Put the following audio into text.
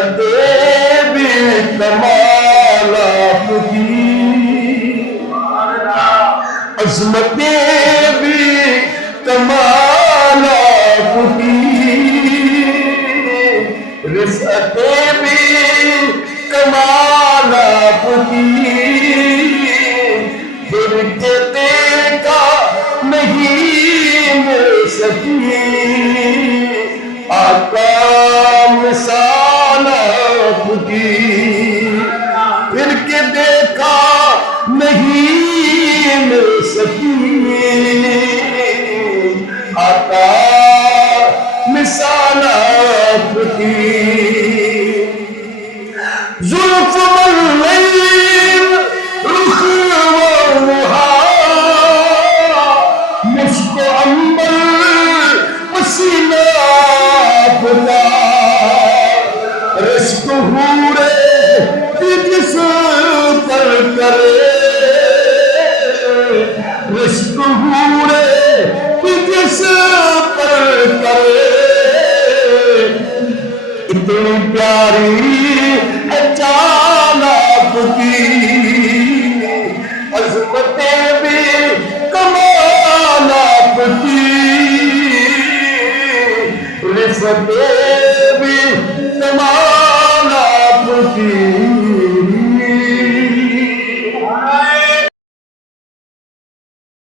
بھی کمال آپ کی، عظمتیں بھی کمال آپ کی، رفعتیں بھی کمال آپ کی، پھر کے دیکھا نہیں مل سکی آقا مثال آپ کی، پھر کے دیکھا نہیں مل سکی آقا مثال آپ کی، زلف واللیل رخ والضحا، مشک و عنبر پسینہ آپ کا، رشک حور کی جس پر کرے، رشک حور کی جس پر کرے، اتنی پیاری ہے چال آپ کی، عظمتیں بھی کمال آپ کی، رفتیں